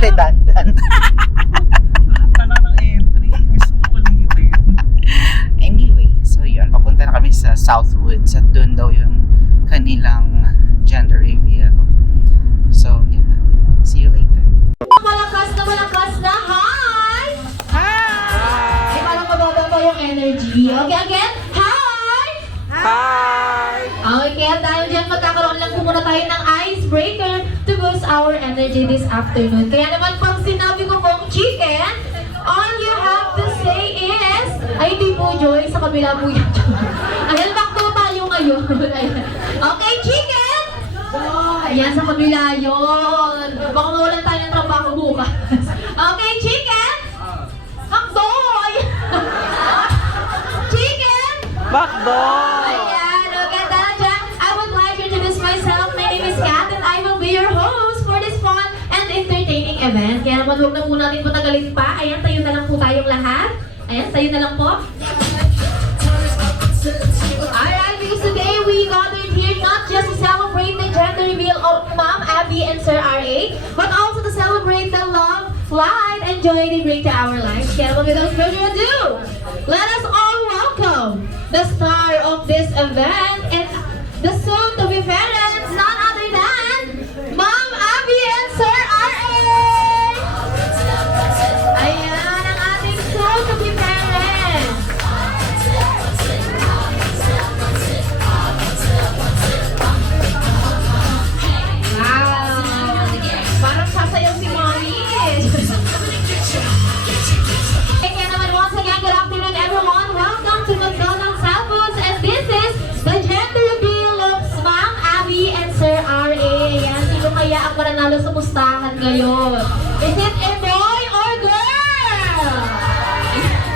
Redundant. Tala ng entry. Gusto mo ulitin. Anyway, so yun. Papunta na kami sa Southwoods at doon daw yung kanilang gender reveal. So, yeah. See you later. Malakas na, hi! Hi! Ay, parang mababa pa yung energy. Okay, again, hi! Hi! Okay, at dahil dyan, magkakaroon lang po muna tayo ng icebreaker to boost our energy this afternoon. Kaya naman, pag sinabi ko pong chicken, all you have to say is, ay, hindi po, Joy, sa kabila po yun. Ayan, back to tayo ngayon. Okay, chicken! Ayan, sa kabila yun. Baka mawalan tayo ng trabaho bukas. Okay, chicken! Hakdo! Chicken! Bakdo! Ayan, okay, dahil dyan, I would like to introduce myself. My name is Kat and I will be your host for this fun and entertaining event. Kaya naman, huwag na po natin patagalin pa. Ayan, tayo na lang po tayong lahat. Ayan, tayo na lang po. Alright, because today we gathered here not just to celebrate the gender reveal of Ma'am Abby and Sir R.A., but also to celebrate the love, light, and joy they bring to our lives. Kaya naman, without further ado, let us all welcome the star of this event and the soon-to-be parents, none other than Ma'am Abby and Sir R.A. Ayan, ang ating soon-to-be parents. Wow! Parang sasayaw si Mommy. Kaya naman, once again, good afternoon everyone. Welcome to McDonald's Southwoods, and this is the gender reveal of Ma'am Abby and Sir R.A. Yan, sino kaya ang mananalo sa pustahan ngayon? Is it a boy or girl?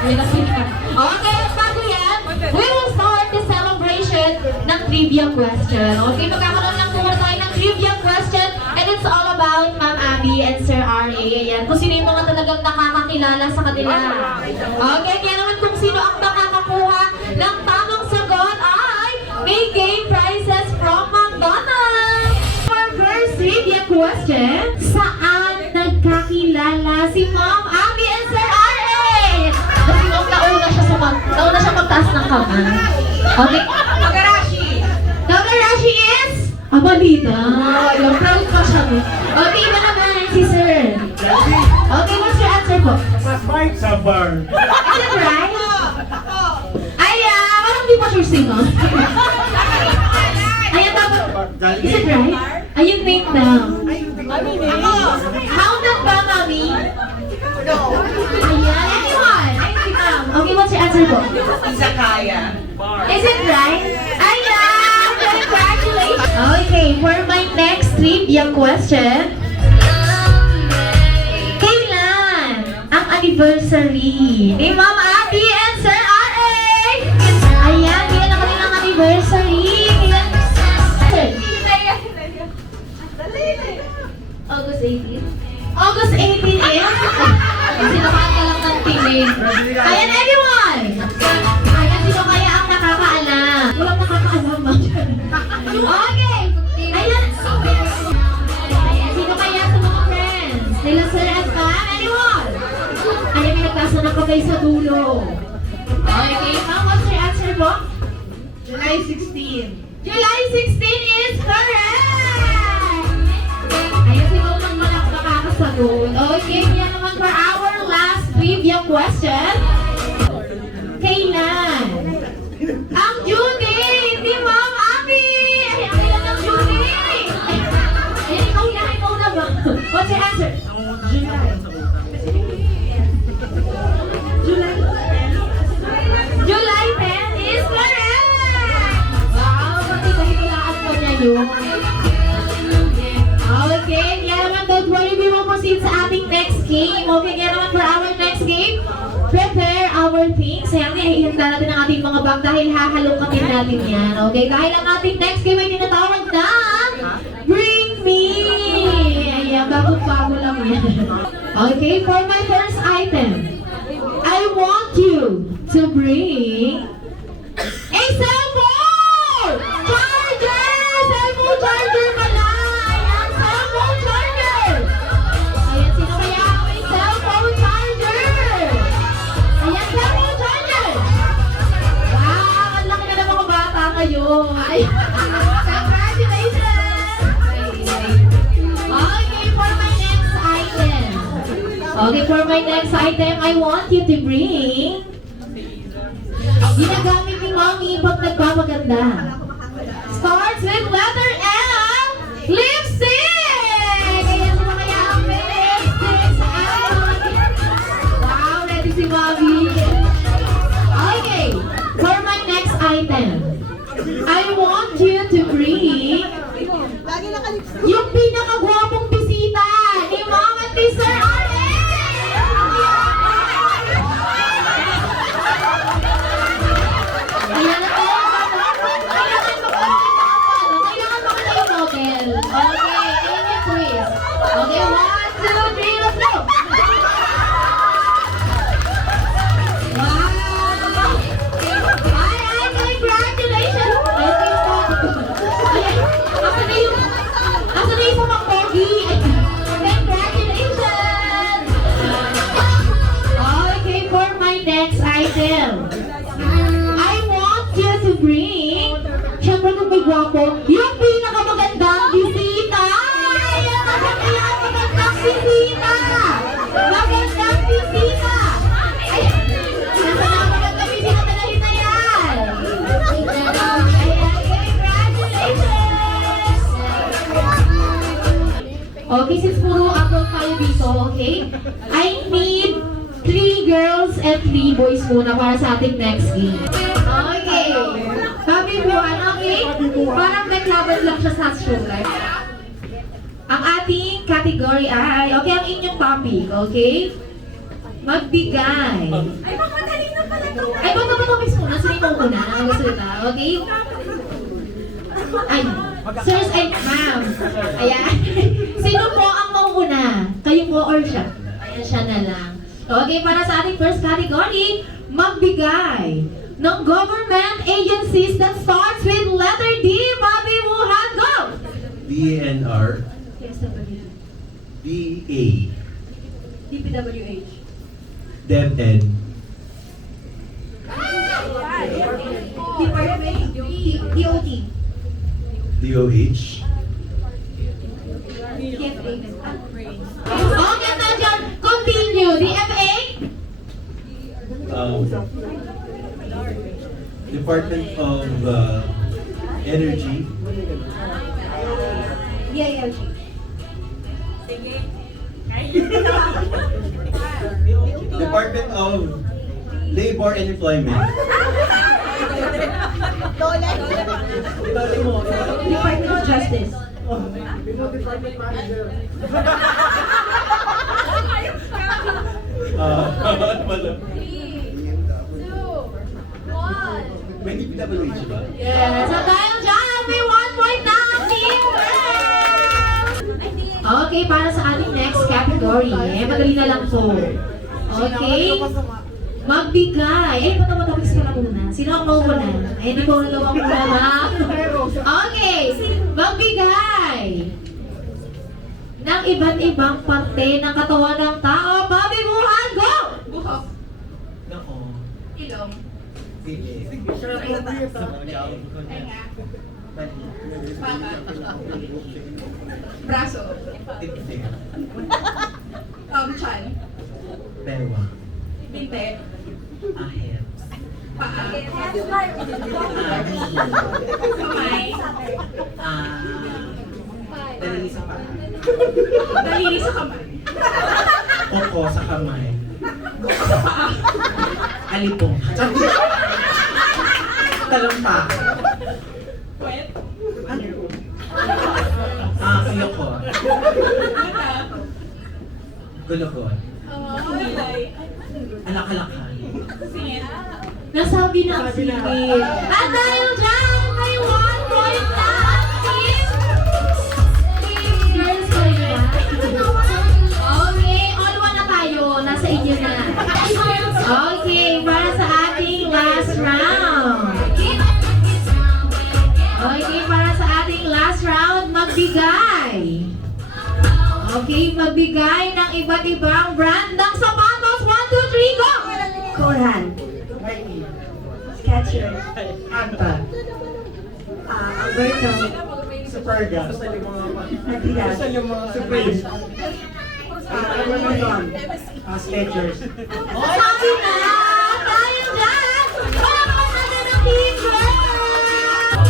Okay, bago yan, we will start the celebration ng trivia question. Okay, magkakaroon lang muna tayo ng trivia question, and it's all about Ma'am Abby and Sir R.A. Ayan, kung sino yung mga talagang nakakakilala sa kanila. Okay, kaya naman kung sino ang makakakuha ng tamang sagot ay may game prizes from McDonald's. Our first trivia question, saan nagkakilala si Ma'am Abby and Sir R.A.? Kasi nauna siya magtaas ng kamay. Okay? Kagarashi is? Balita. Yung proud pa siya. Okay, iba naman si Sir. Okay, what's your answer po? Fight sa bar. Is it right? Ay, parang di pa sure sino. Ayan, dapat. Is it right? Ayun, name daw. How na ba, Mami? Ayan, anyone? Okay, what's your answer po? Izakaya. Is it right? Ayan! Congratulations! Okay, for my next trivia question, kailan ang anniversary ni Ma'am Abby and Sir R.A.? Ayan, kailan ang kanilang anniversary? August 18? August 18 is? Sinakaan ka lang ng tinig. Ayan, everyone! Ayan, sino kaya ang nakakaalam? Walang nakakaalam ba? Okay! Ayan! Ayan, sino kaya sa mga friends? Nila Sir at Ma'am? Anyone? Ayan, may nagkasa ng kamay sa dulo. Okay, ma'am, what's your answer po? July 16. July 16 is correct! Ayan, si Ma'am ang makakasagot. Okay, yan naman for our last trivia question. Kailan ang due date ni Ma'am Abby? Ay, kailan ang due date? Ayan, ikaw na ba? What's your answer? July 10 is correct! Wow, pati kahilaan mo niya yun. Okay, kaya naman don't worry, we will proceed sa ating next game. Okay, kaya naman for our next game, prepare our things. Kaya ihanda natin ang ating mga bag dahil hahalungkatin natin yan. Okay, dahil ang ating next game ay tinatawag na Bring Me! Ayan, bago-bago lang yan. Okay, for my first item, I want you to bring a cell phone! Charger! Cell phone charger pala! Ayan, cell phone charger! Ayan, sino Okay, for my next item, I want you to bring ginagamit ni Mami pag nagpapaganda. Starts with letter L, lipstick! Ayan, sino kaya ang may lipstick sa akin? Wow, ready si Mami. Okay, for my next item, I want you to bring yung pinakagwapong bisita ni Mom at ni Sir R.A. Ayan na po. Kailangan mo kayo model. Okay, Amy Chris. Okay, 1, 2, 3, let's go! Wow! Ay, congratulations! Okay po. Ayan, asan na yung pamangkogi? Congratulations! Okay, for my next item. I want you to bring, syempre kung may gwapo, yung pinakamagandang bisita! Ayan, magandang bisita! Magandang bisita! Ayan, nasa na magandang bisita, dalahin na yan! Ayan, congratulations! Okay, since puro abroad tayo dito, okay? I need 3 girls and 3 boys muna para sa ating next game. Okay. Pabibuan, okay? Parang naglaban lang siya sa shoulder. Ang ating category ay, okay, ang inyong topic, okay? Magbigay. Ay, makadali na pala ito. Ay, ba't naman topics muna? Sino yung una? Ang gusto nita, okay? Ay, sirs and ma'am. Ayan. Sino po ang mauna? Kayo po or siya? Ayan, siya na lang. Okay, para sa ating first category, magbigay ng government agencies that starts with letter D. Bobby Wuhan, go! DNR, DA, DPWH. DepEd, Department, DOT. DOH, Okay, na dyan. Continue. DFA? Department of Energy, DILG. Department of Labor and Employment, Department of Justice. may DPWH ba? Yes. So dahil dyan, may 1 point na ang team girls! Okay, para sa ating next category, madali na lang po. Okay? Magbigay. Eh, ba't naman topics ka na muna? Sino ang mauna? Eh, hindi ko na ang muna ba? Okay. Magbigay ng iba't ibang parte ng katawan ng tao. Bobby Wuhan, go! Buhok. Nako. Ilong. Sige. Braso. Tiktik. Chan. Bewa. Binte. Ahit. Paa. Kamay. Kamay. Daliri sa paa. Daliri sa kamay. Koko sa kamay. Alipong. Talampa. Puwet. Kilokot. Gulokot. Alak-alakan. Nasabi na ang singit. At dahil dyan, may 1 point na ang team. Girls ko yun. Okay, all 1 na tayo. Nasa inyo na. Okay, para sa ating last round. Okay, para sa ating last round, magbigay. Okay, magbigay ng iba't ibang brand ng sapatos. 1, 2, 3, go! Koran. Skechers. Anta. Alberto. Superga. Adidas. Supreme. Amazon. Skechers. Sabi na! Tayo dyan! Palakpakan natin ang Team Girls!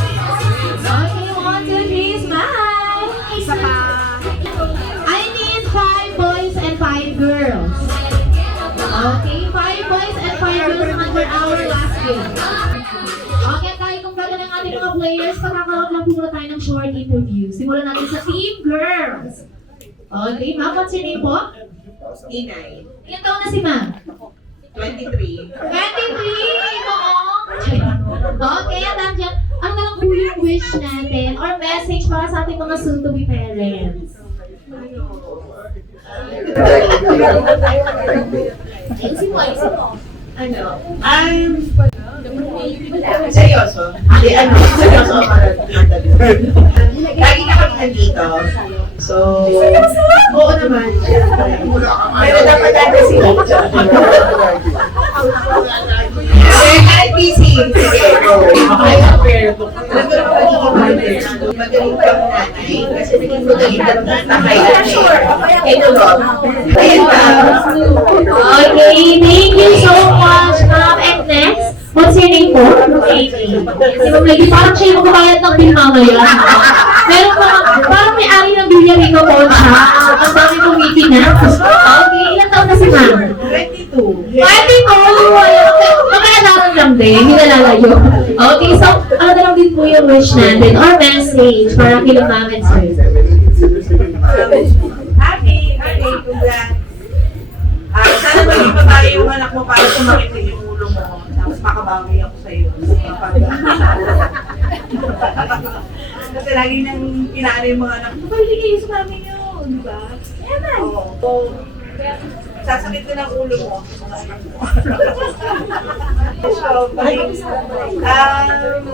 Okay, 1, 2, 3, smile! Isa pa. I need 5 boys and 5 girls. Okay, 5 boys and 5 girls under our last game. Okay, tayo kung bago ng ating mga players, pakakaroon lang po muna tayo ng short interview. Simulan natin sa Team Girls. Okay, ma'am, what's your name po? Inay. Ilan taon na si ma'am? 23. 23! Oo! Okay, at nandiyan, ano na lang po yung wish natin or message para sa ating mga soon-to-be parents? Seryoso? Seryoso ako lagi na kami nandito. So, oo naman. Pero dapat natin sila. Kahit busy. Sige, go. Alam ko naman magaling kang nanay. Kasi naging magaling kang tatay. Ito lang. Ayan ka. Okay, thank you so much, ma'am. And next, what's your name po? Amy. Si Ma'am Lady, parang siya yung magbabayad ng bill mamaya. Meron mga, parang may ari ng Villarico po siya. Ang dami kong meeting na. Okay, ilang taon na si ma'am? 22. 22! Makakalaran lang din, hindi nalalayo. Okay, so, ano na lang din po yung wish natin or message para kay ma'am and sir? Happy, congrats. Sana maging matay yung anak mo para sumakit din yung ulo mo. Tapos makabawi ako sa'yo. Kasi lagi nang pinaano yung mga anak mo, hindi kayo sa namin yun, di ba? Oo. So, sasakit din ang ulo mo sa anak mo. So,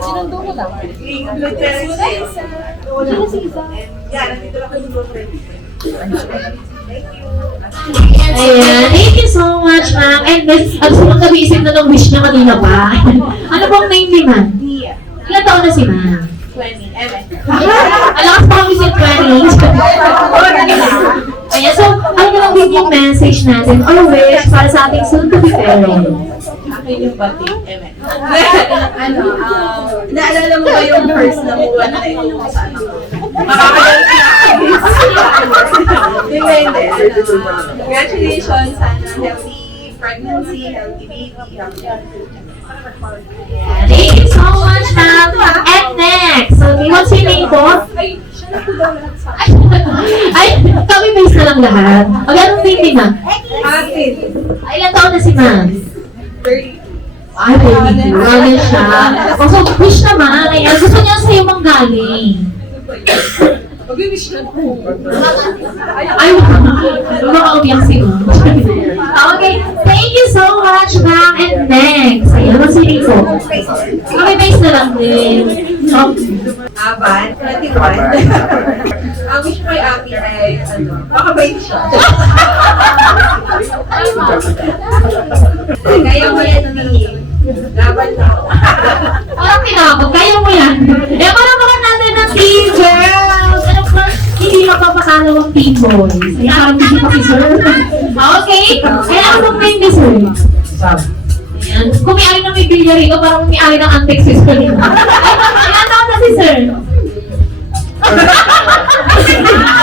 sinundo ko lang. Good parents. And yeah, nandito lang kami sa friends. Thank you. Ayan, thank you so much, ma'am. And this, gusto kong isip na ng wish niya kanina pa. Ano pong name ni ma'am? Nia. Ilan taon na si ma'am? 20. Ellen. Alakas pa kami sa 20s. Ayan, so, ano na lang din yung message natin or wish para sa ating soon-to-be parents? Akin yung batik, Ellen. Naalala mo ba yung first na buwan na ito sa anak ko? Congratulations, sana healthy pregnancy, healthy baby, healthy. Thank you so much, ma'am. And next, okay, what's your name po? Ay, kami base na lang lahat. Okay, anong name ni ma'am? Akin, Ay, ilan taon na si ma'am? 30. Ay, baby, ano siya? O, so, wish naman. Ay, gusto niya sa'yo manggaling. Mag-wish na po. Ay, makaumiyak si ma'am. Okay, thank you so much, ma'am. And next, ayan, what's your name po? Kami base na lang din. Aban, 21. Ang wish mo ay Aki ay, makabait siya. Kaya mo yan, laban na ako. Parang tinapag, kaya mo yan. Eh, palamakan natin ng team girls. Ano ba, hindi mapapakalaw ang team boys. Kaya parang hindi pa si sir. Okay, kaya ako nung name ni sir. Sam. Ayan, kung may ari ng may Villarico, parang may ari ng Antex si sir. Ilan taon na si sir?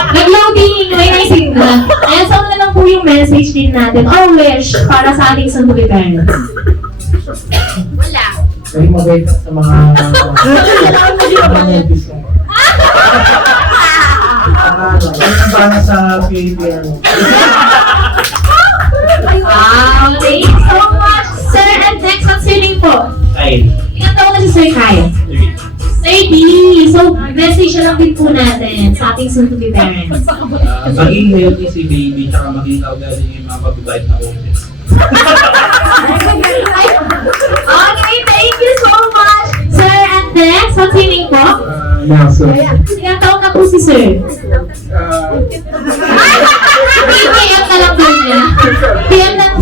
Nag-loading, may naising na. Ayan, so na lang po yung message din natin or wish para sa ating soon-to-be parents. Very mabait sa mga nabis ko. Para sa PAPR. Wow, thank you so much, sir. And next, what's your name po? Ay. Ilan taon na si Sir Kyle? 30. So, message na lang din po natin sa ating soon-to-be parents. Maging healthy si baby, tsaka maging kaugali yung mga pabibait na office. Okay, thank you so much, sir. And next, what's your name po? Nelson. Ilan taon na po si sir? PM na lang po niya. PM na.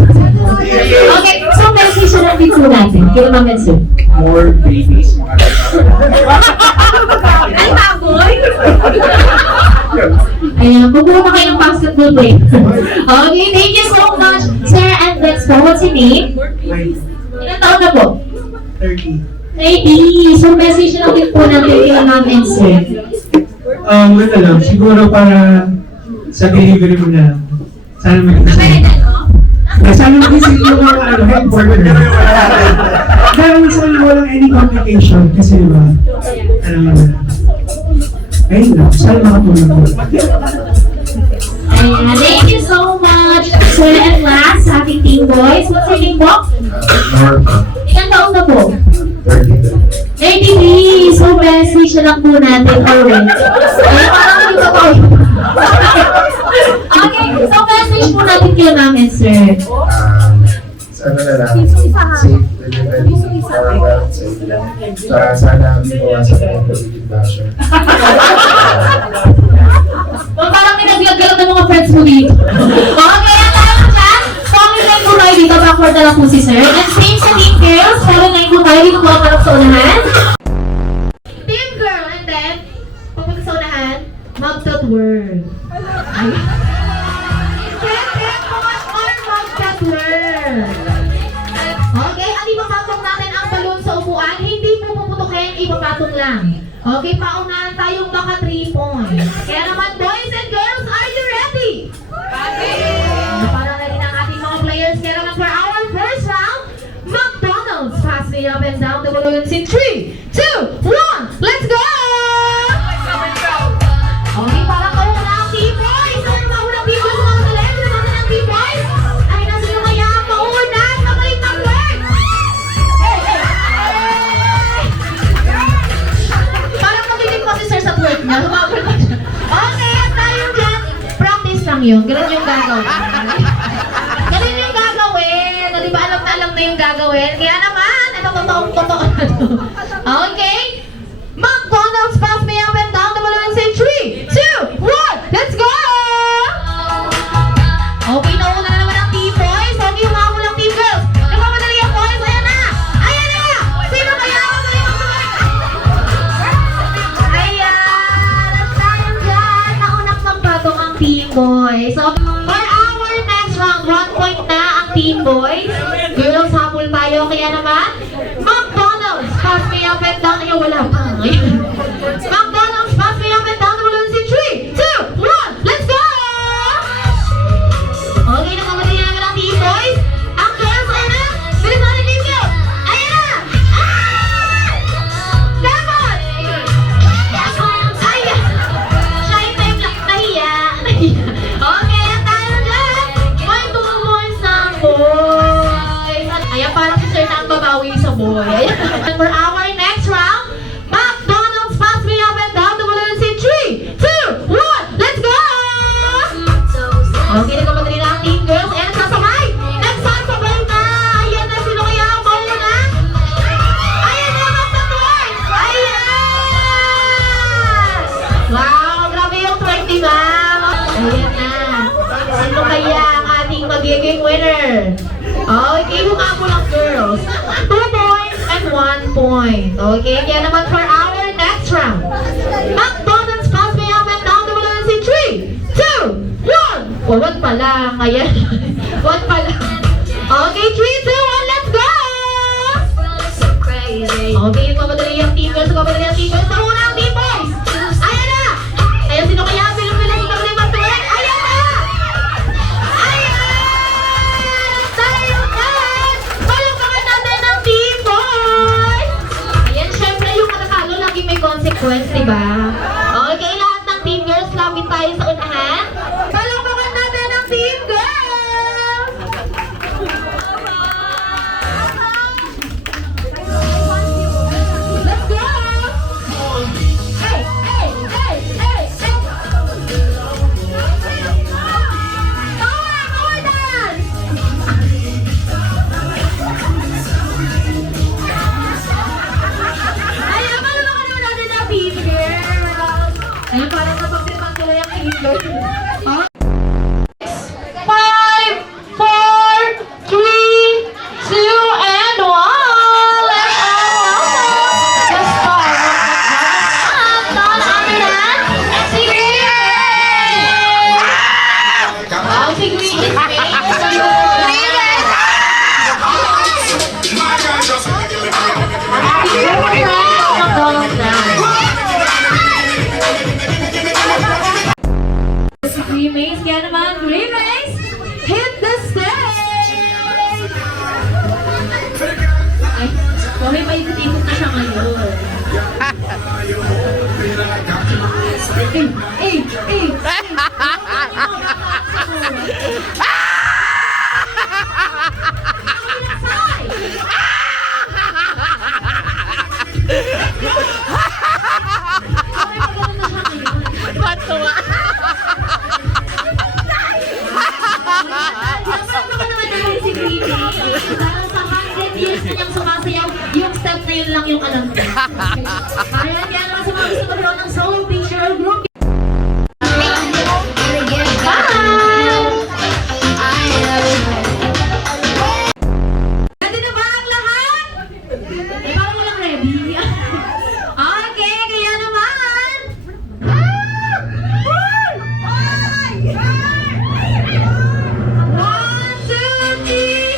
Okay, so message na lang din po natin. Kaya naman, sir. More babies, mga Ay, baboy! Ayan, pupunta kayo ng basketball play. Okay, thank you so much. Next po, what's your name? Wait, Ilang taon na po? 30. 30. So, message na lang din po natin kay ma'am and sir. Ano lang, siguro para sa delivery mo na lang. Sana maging sana maging yung mga headboard na. Dahil sana walang any complication kasi diba, ayun lang, sana makatulong mo. Ayan, thank you so much. So, at last, sa ating team boys. What's your name po? Ilang taon na po? 33. So, message na lang po natin already. Ay, parang dito po. Okay, so message po natin kay ma'am and sir. Sana na lang, safe delivery, safe lang. Sana iwasan na yung positive basher. Parang pinaglagalap ng mga friends mo dito. Okay, ang tayo dyan. Follow line po tayo dito. Backward na lang po si sir. And same sa team girls. Follow line po tayo dito po ang sa unahan. Team girl. And then, pag sa unahan, mag-tot word. Okay, ang ipapatong natin ang balon sa upuan, hindi po puputukin, ipapatong lang. Okay, paunahan tayong baka 3 points. Kaya naman, boys and girls, are you ready? Para ready na ang ating mga players. Kaya naman for our first round, McDonald's, pass me up and down the balloons in 3, 2, 1, let's go! Okay, para kauna ang team boys. Ano yung maunang team boys? Mga talento natin ang team boys. Ay, nasa yung kaya ang mauna at magaling ng word. Parang magiling pa si sir sa twerk niya. Lumabot pa siya. Okay, at tayo dyan. Practice lang yun. Ganun yung gagawin. Ganun yung gagawin. O, diba alam na yung gagawin? Kaya naman, ito totoo na to. Okay? McDonald's, pass me up and down the balloons in 3, 2, 1, let's go! Okay, nauna na naman ang team boys. Okay, umako lang team girls. Nagmamadali ang boys. Ayan na! Ayan na! Sino kaya ang magaling mag-tuwag? Ayan! At tayo dyan. Naunang magpatong ang team boys. So, for our next round, 1 point na ang team boys. Girls, habol tayo. Kaya naman, McDonald's, pass me up and down. Ayaw, wala pa. McDonald's, pass me up and down the balloons in 3, 2, 1, let's go! Okay, nakamadali namin ang team boys. Ang girls, ayan na. Bilis na rin team girls. Ayan na. Dapat! Ayan. Shy time lang. Nahiya. Okay, at tayo dyan. May 2 points na ang boys. Ayan, parang si sir na ang babawi sa boy. Ayan. For our next round, McDonald's, pass me up and down the balloons in 3, 2, 1, let's go! Okay, nagmamadali na ang team girls. Ayan, sasabay! Nagsasabay na! Ayan na, sino kaya ang mauna? Ayan na, magtatuloy! Ayan! Wow, grabe yung 20, ma'am! Ayan na. Sino kaya ang ating magiging winner? Okay, humabol ang girls. 2 points and 1 point. Okay, kaya naman for our next round. McDonald's, pass me up and down the balloons in 3, 2, 1. Oh, 1 pa lang. Ayan. 1 pa lang. Okay, 3, 2, 1, let's go! Okay, yung mamadali yung team girls. Mamadali yung team girls. Nauna ang team boys. Ayan na. Ayan, sino kaya? Bilang-bilang yung mamadali mag-tuwag. Ayan na. Ayan. Tayo na. Palungkakan natin ang team boys. Ayan, syempre yung matatalo laging may consequence, diba? Okay, lahat ng team girls, lapit tayo sa unahan. Palungkakan natin ang team girls. Let's go. hit the stage! Ay, okay, paikot-ikot na siya ngayon. Eh! Matuwa. Si Queenie, dahil sa 100 years na niyang sumasayaw, yung step na yun lang yung alam ko. Ayan, yan lang sa mga gusto magkaroon ng solo picture group. Ready na ba ang lahat? Eh, parang walang ready. Okay, kaya naman. One, two, three.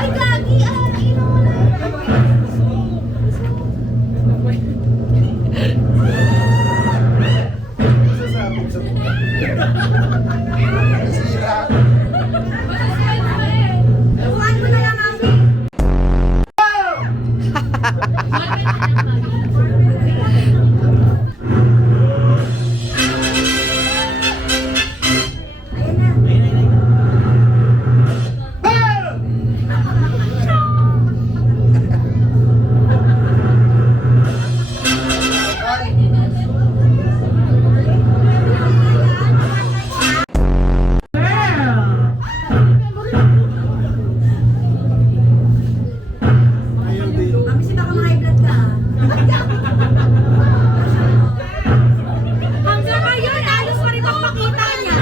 Ay, gagi! Ilaw wala. Hanggang ngayon, ayos pa rin ang pakita niya.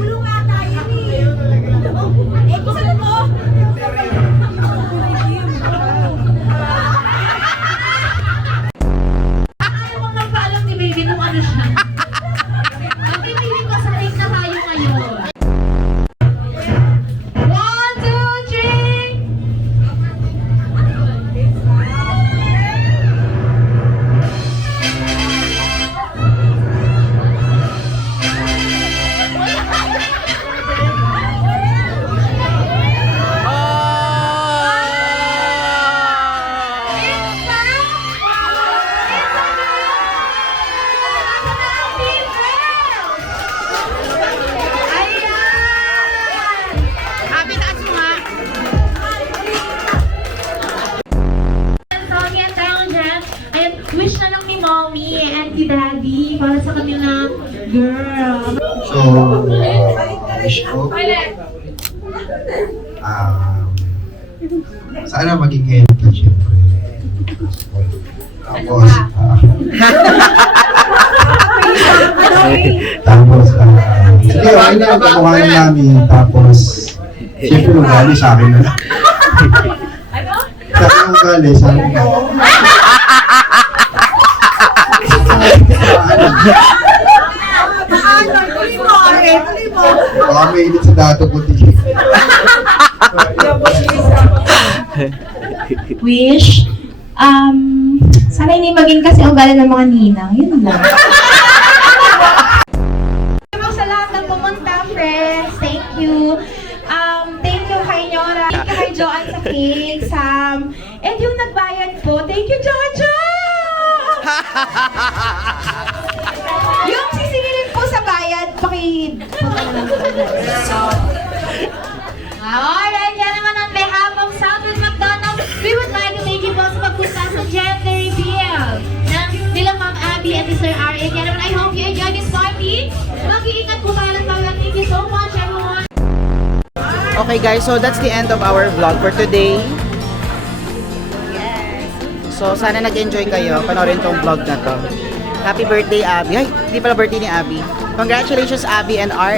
Ulo nga tayo eh. Eh, gusto mo? Ayaw mo magpaalam ni baby nung ano siya. Ang piniling ko sa take na tayo ngayon. 1, 2, 3. Happy taas mo nga. Sonia Townsend, ayan, wish na lang ni Mommy and ni Daddy para sa kanilang girl. So, wish ko, sana maging healthy, syempre. Tapos, sige, okay na, kakuhain namin. Tapos, syempre, ugali sa akin na. Sa akin ugali, sa akin na. Baka may init sa dato ko, tigil. Wish, sana hindi maging kasi ugali ng mga ninang. Yun lang. Sa lahat ng pumunta, friends, thank you. Thank you kay Nyora, thank you kay Joanne sa cake, Sam, and yung nagbayad po, thank you, Jojo! Yung sisingilin po sa bayad, Alright, yan naman on behalf of Southwood McDonald's, we would like to thank you po sa pagpunta sa gender reveal ng nila Ma'am Abby at Sir R.A. Kaya naman, I hope you enjoy this party. Mag-iingat po tayo ng bawat. Thank you so much, everyone. Okay guys, so that's the end of our vlog for today. So sana nag-enjoy kayo. Panoorin tong vlog na to. Happy birthday, Abby. Ay, hindi pala birthday ni Abby. Congratulations, Abby and RA.